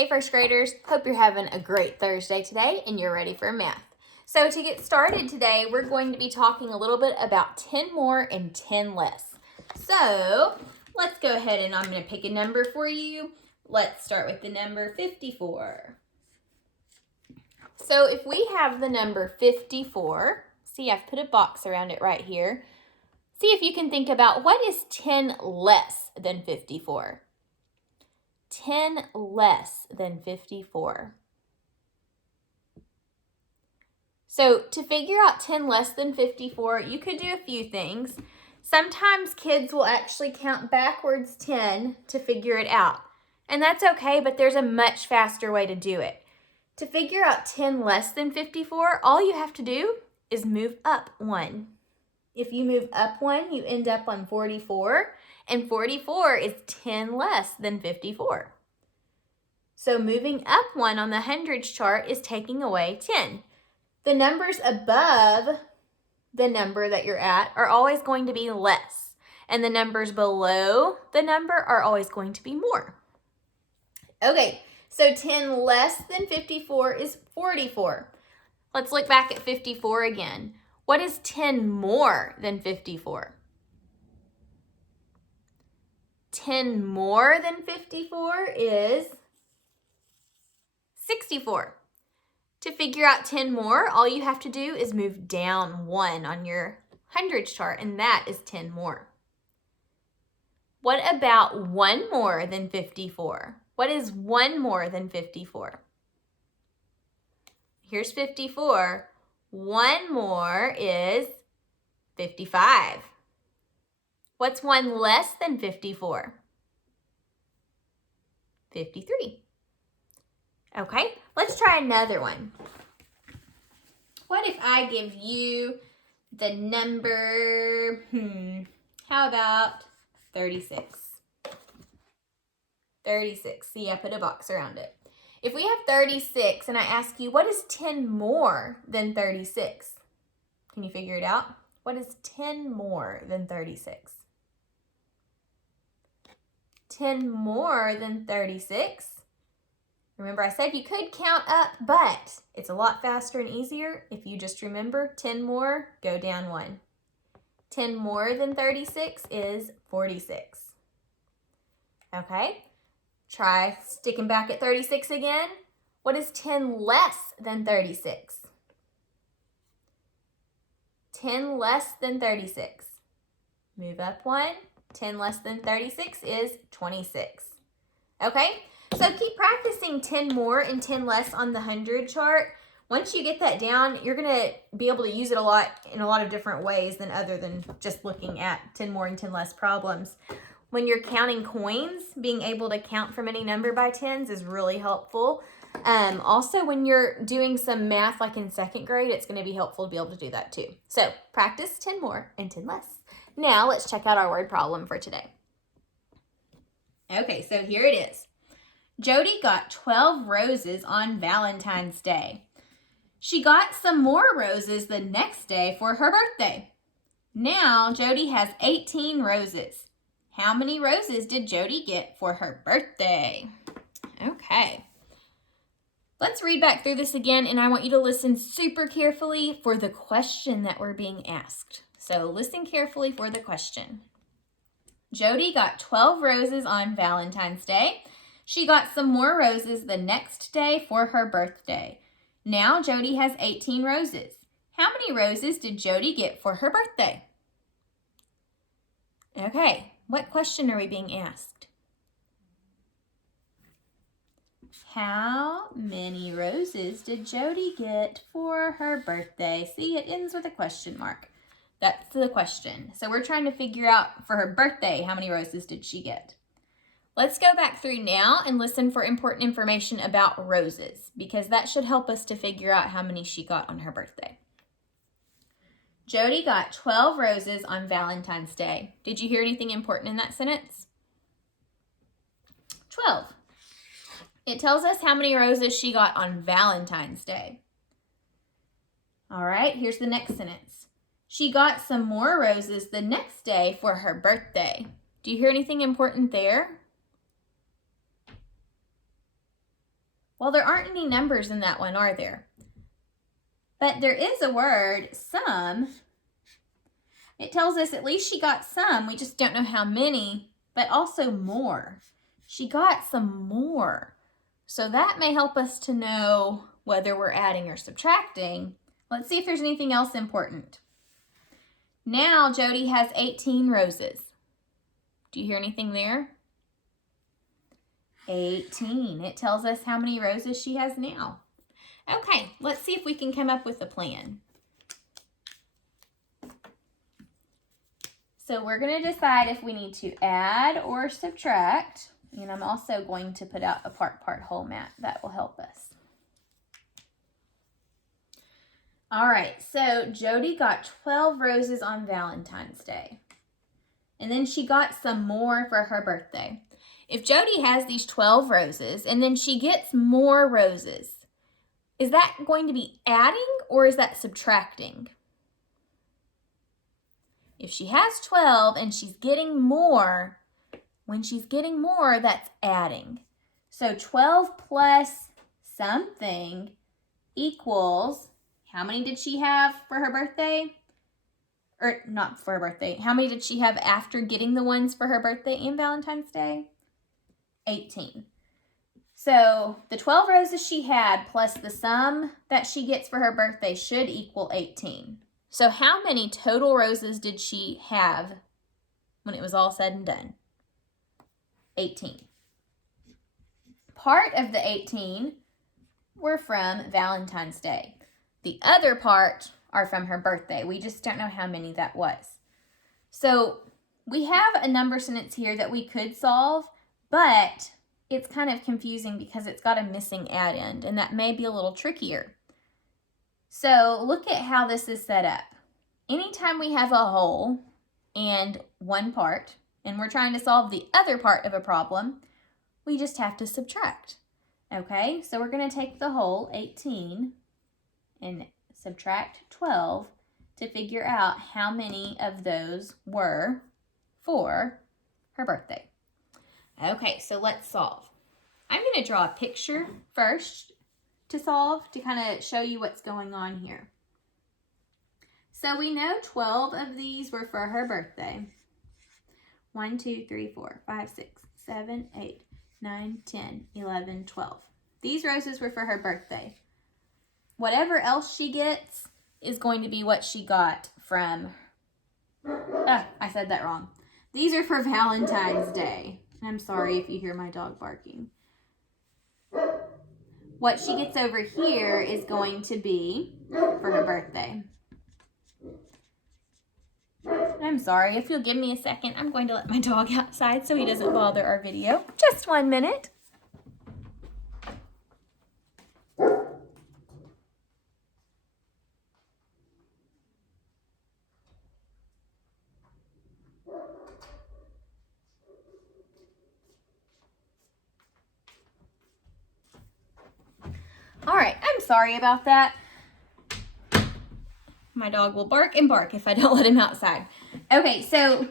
Hey first graders, hope you're having a great Thursday today and you're ready for math. So to get started today, we're going to be talking a little bit about 10 more and 10 less. So let's go ahead and I'm going to pick a number for you. Let's start with the number 54. So if we have the number 54, see I've put a box around it right here. See if you can think about what is 10 less than 54. 10 less than 54. So to figure out 10 less than 54, you could do a few things. Sometimes kids will actually count backwards 10 to figure it out. And that's okay, but there's a much faster way to do it. To figure out 10 less than 54, all you have to do is move up 1. If you move up 1, you end up on 44. And 44 is 10 less than 54. So moving up 1 on the hundreds chart is taking away 10. The numbers above the number that you're at are always going to be less. And the numbers below the number are always going to be more. Okay, so 10 less than 54 is 44. Let's look back at 54 again. What is 10 more than 54? 10 more than 54 is 64. To figure out 10 more, all you have to do is move down 1 on your hundreds chart, and that is 10 more. What about 1 more than 54? What is 1 more than 54? Here's 54. 1 more is 55. What's 1 less than 54? 53. Okay, let's try another one. What if I give you the number, how about 36? 36, see I put a box around it. If we have 36 and I ask you, what is 10 more than 36? Can you figure it out? What is 10 more than 36? 10 more than 36. Remember I said you could count up, but it's a lot faster and easier if you just remember 10 more, go down 1. 10 more than 36 is 46. Okay, try sticking back at 36 again. What is 10 less than 36? 10 less than 36. Move up 1. 10 less than 36 is 26. Okay? So keep practicing 10 more and 10 less on the 100 chart. Once you get that down, you're going to be able to use it a lot in a lot of different ways than other than just looking at 10 more and 10 less problems. When you're counting coins, being able to count from any number by tens is really helpful. Also, when you're doing some math like in 2nd grade, it's going to be helpful to be able to do that too. So practice 10 more and 10 less. Now let's check out our word problem for today. Okay, so here it is. Jody got 12 roses on Valentine's Day. She got some more roses the next day for her birthday. Now Jody has 18 roses. How many roses did Jody get for her birthday? Okay. Let's read back through this again, and I want you to listen super carefully for the question that we're being asked. So listen carefully for the question. Jody got 12 roses on Valentine's Day. She got some more roses the next day for her birthday. Now Jody has 18 roses. How many roses did Jody get for her birthday? Okay, what question are we being asked? How many roses did Jody get for her birthday? See, it ends with a question mark. That's the question. So we're trying to figure out for her birthday, how many roses did she get? Let's go back through now and listen for important information about roses, because that should help us to figure out how many she got on her birthday. Jody got 12 roses on Valentine's Day. Did you hear anything important in that sentence? 12. It tells us how many roses she got on Valentine's Day. All right, here's the next sentence. She got some more roses the next day for her birthday. Do you hear anything important there? Well, there aren't any numbers in that one, are there? But there is a word, some. It tells us at least she got some. We just don't know how many, but also more. She got some more. So that may help us to know whether we're adding or subtracting. Let's see if there's anything else important. Now Jody has 18 roses. Do you hear anything there? 18. It tells us how many roses she has now. Okay, let's see if we can come up with a plan. So we're going to decide if we need to add or subtract. And I'm also going to put out a part whole mat. That will help us. All right, so Jody got 12 roses on Valentine's Day. And then she got some more for her birthday. If Jody has these 12 roses and then she gets more roses, is that going to be adding or is that subtracting? If she has 12 and she's getting more, when she's getting more, that's adding. So 12 plus something equals, how many did she have for her birthday? Or not for her birthday. How many did she have after getting the ones for her birthday and Valentine's Day? 18. So the 12 roses she had plus the sum that she gets for her birthday should equal 18. So how many total roses did she have when it was all said and done? 18. Part of the 18 were from Valentine's Day. The other part are from her birthday. We just don't know how many that was. So we have a number sentence here that we could solve, but it's kind of confusing because it's got a missing addend, and that may be a little trickier. So look at how this is set up. Anytime we have a whole and one part, and we're trying to solve the other part of a problem, we just have to subtract. Okay, so we're going to take the whole, 18, and subtract 12 to figure out how many of those were for her birthday. Okay, so let's solve. I'm going to draw a picture first to solve to kind of show you what's going on here. So we know 12 of these were for her birthday. 1, 2, 3, 4, 5, 6, 7, 8, 9, 10, 11, 12. These roses were for her birthday. Whatever else she gets is going to be what she got from, I said that wrong. These are for Valentine's Day. I'm sorry if you hear my dog barking. What she gets over here is going to be for her birthday. I'm sorry, if you'll give me a second, I'm going to let my dog outside so he doesn't bother our video. Just 1 minute. All right, I'm sorry about that. My dog will bark and bark if I don't let him outside. Okay, so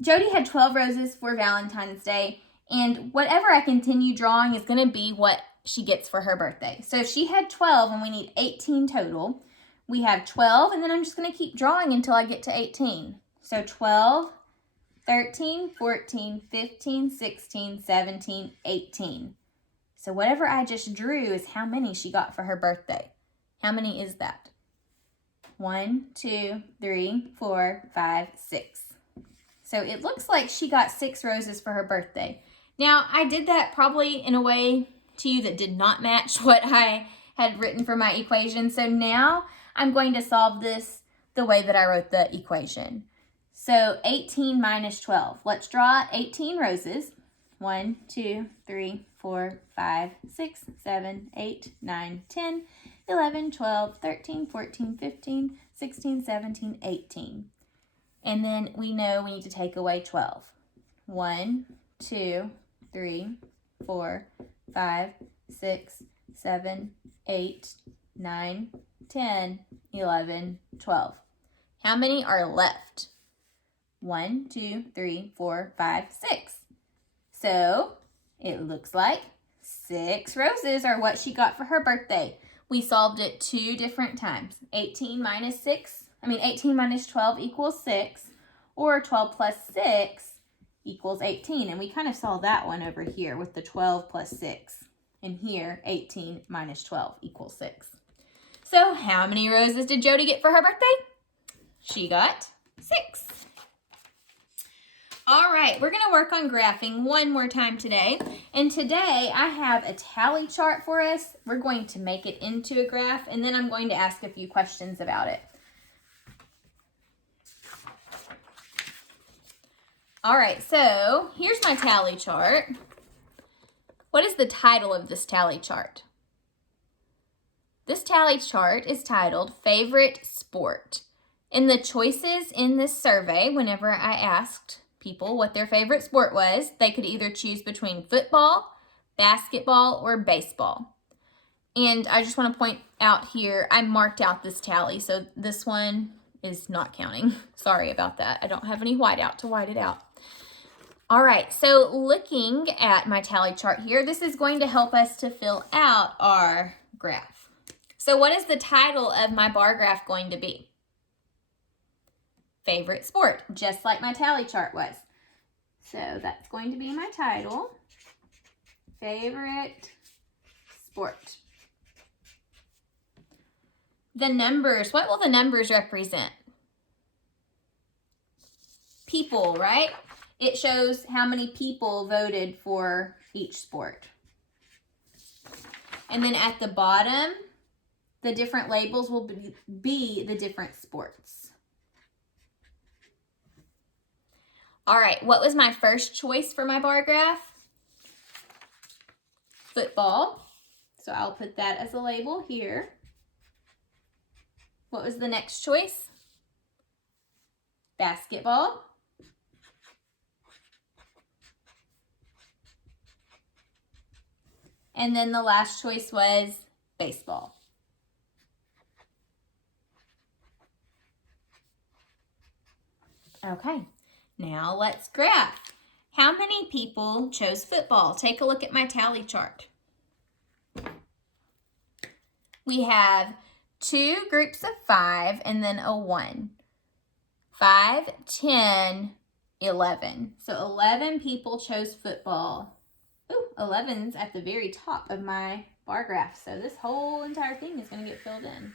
Jody had 12 roses for Valentine's Day, and whatever I continue drawing is going to be what she gets for her birthday. So if she had 12 and we need 18 total, we have 12, and then I'm just going to keep drawing until I get to 18. So 12, 13, 14, 15, 16, 17, 18. So whatever I just drew is how many she got for her birthday. How many is that? 1, 2, 3, 4, 5, 6. So it looks like she got 6 roses for her birthday. Now, I did that probably in a way to you that did not match what I had written for my equation. So now I'm going to solve this the way that I wrote the equation. So 18 minus 12. Let's draw 18 roses. 1, 2, 3, 4, 5, 6, 7, 8, 9, 10, 11, 12, 13, 14, 15, 16, 17, 18. And then we know we need to take away 12. 1, 2, 3, 4, 5, 6, 7, 8, 9, 10, 11, 12. How many are left? 1, 2, 3, 4, 5, 6. So it looks like 6 roses are what she got for her birthday. We solved it 2 different times. 18 minus 12 equals 6, or 12 plus 6 equals 18. And we kind of saw that one over here with the 12 plus 6. And here, 18 minus 12 equals 6. So how many roses did Jody get for her birthday? She got 6. All right, we're going to work on graphing one more time today. And today I have a tally chart for us. We're going to make it into a graph, and then I'm going to ask a few questions about it. All right, so here's my tally chart. What is the title of this tally chart? This tally chart is titled Favorite Sport. And the choices in this survey, whenever I asked people what their favorite sport was, they could either choose between football, basketball, or baseball. And I just want to point out here, I marked out this tally, so this one is not counting. Sorry about that. I don't have any whiteout to white it out. All right, so looking at my tally chart here, this is going to help us to fill out our graph. So what is the title of my bar graph going to be? Favorite sport, just like my tally chart was. So that's going to be my title, favorite sport. The numbers, what will the numbers represent? People, right? It shows how many people voted for each sport. And then at the bottom, the different labels will be the different sports. All right, what was my first choice for my bar graph? Football. So I'll put that as a label here. What was the next choice? Basketball. And then the last choice was baseball. Okay. Now let's graph. How many people chose football? Take a look at my tally chart. We have 2 groups of 5 and then a 1. 5, 10, 11. So 11 people chose football. Ooh, 11's at the very top of my bar graph. So this whole entire thing is going to get filled in.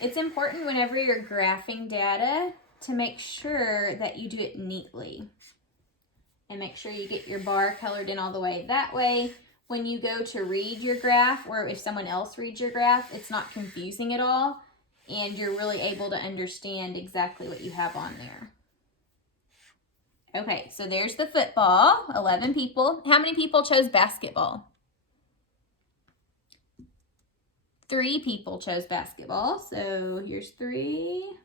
It's important whenever you're graphing data to make sure that you do it neatly. And make sure you get your bar colored in all the way. That way, when you go to read your graph, or if someone else reads your graph, it's not confusing at all. And you're really able to understand exactly what you have on there. Okay, so there's the football, 11 people. How many people chose basketball? 3 people chose basketball, so here's 3.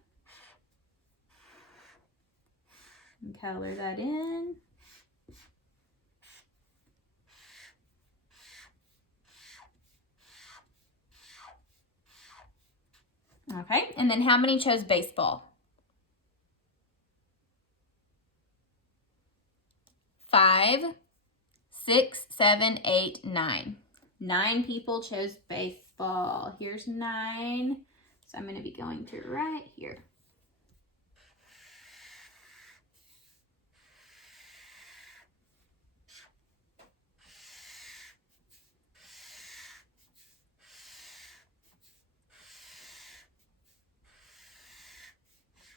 And color that in. Okay, and then how many chose baseball? 5, 6, 7, 8, 9. 9 people chose baseball. Here's 9. So I'm going to be going to right here.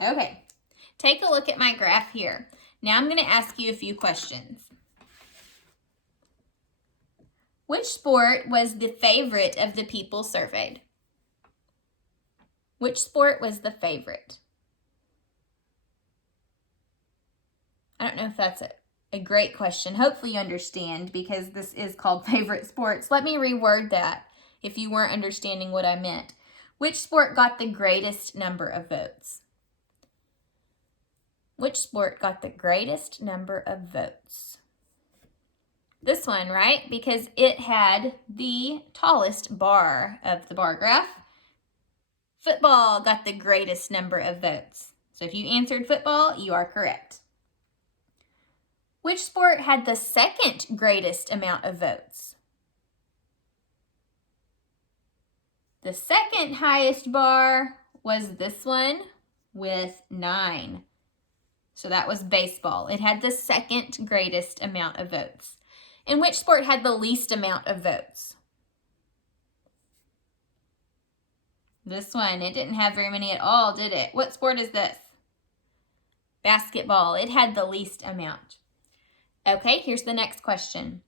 Okay, take a look at my graph here. Now I'm going to ask you a few questions. Which sport was the favorite of the people surveyed? Which sport was the favorite? I don't know if that's a great question. Hopefully you understand, because this is called favorite sports. Let me reword that if you weren't understanding what I meant. Which sport got the greatest number of votes? Which sport got the greatest number of votes? This one, right? Because it had the tallest bar of the bar graph. Football got the greatest number of votes. So if you answered football, you are correct. Which sport had the second greatest amount of votes? The second highest bar was this one with 9. So that was baseball. It had the second greatest amount of votes. And which sport had the least amount of votes? This one. It didn't have very many at all, did it? What sport is this? Basketball. It had the least amount. Okay, here's the next question.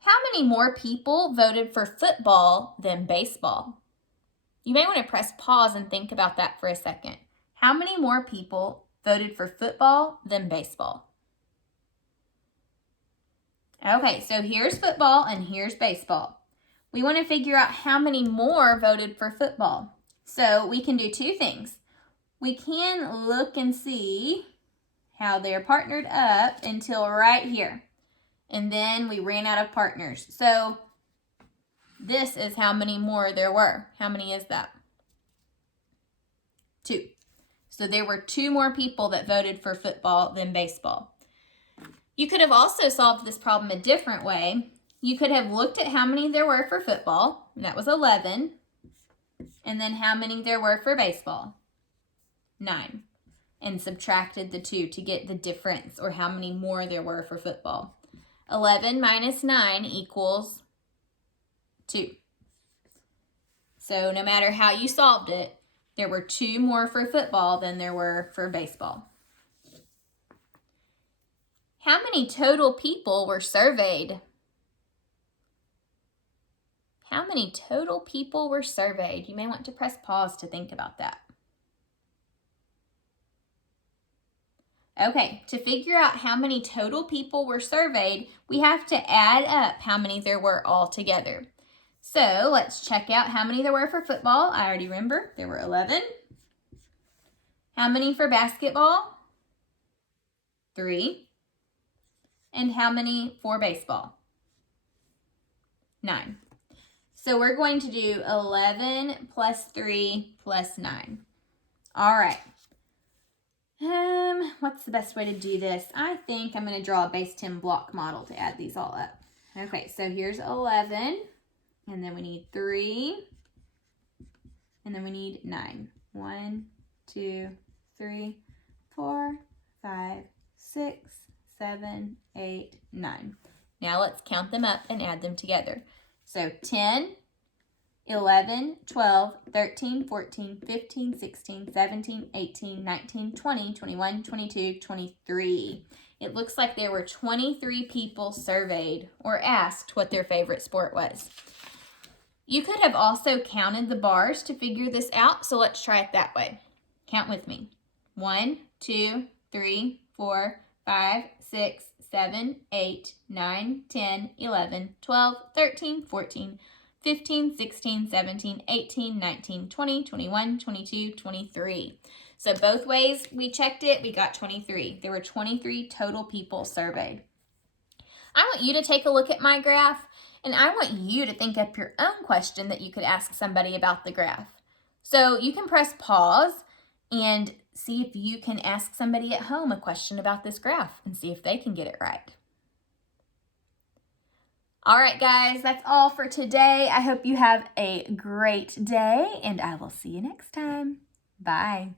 How many more people voted for football than baseball? You may want to press pause and think about that for a second. How many more people voted for football than baseball? Okay, so here's football and here's baseball. We want to figure out how many more voted for football. So we can do two things. We can look and see how they're partnered up until right here. And then we ran out of partners. So this is how many more there were. How many is that? 2. So there were 2 more people that voted for football than baseball. You could have also solved this problem a different way. You could have looked at how many there were for football, and that was 11, and then how many there were for baseball, 9, and subtracted the 2 to get the difference or how many more there were for football. 11 minus 9 equals 2. So no matter how you solved it, there were 2 more for football than there were for baseball. How many total people were surveyed? How many total people were surveyed? You may want to press pause to think about that. Okay, to figure out how many total people were surveyed, we have to add up how many there were all together. So let's check out how many there were for football. I already remember there were 11. How many for basketball? 3. And how many for baseball? 9. So we're going to do 11 plus 3 plus 9. All right. What's the best way to do this? I think I'm going to draw a base 10 block model to add these all up. Okay, so here's 11, and then we need 3, and then we need 9. 1, 2, 3, 4, 5, 6, 7, 8, 9. Now let's count them up and add them together. So 10, 11, 12, 13, 14, 15, 16, 17, 18, 19, 20, 21, 22, 23. It looks like there were 23 people surveyed or asked what their favorite sport was. You could have also counted the bars to figure this out, so let's try it that way. Count with me. 1, 2, 3, 4, 5, 6, 7, 8, 9, 10, 11, 12, 13, 14, 15, 16, 17, 18, 19, 20, 21, 22, 23. So both ways we checked it, we got 23. There were 23 total people surveyed. I want you to take a look at my graph, and I want you to think up your own question that you could ask somebody about the graph. So you can press pause and see if you can ask somebody at home a question about this graph and see if they can get it right. All right, guys, that's all for today. I hope you have a great day, and I will see you next time. Bye.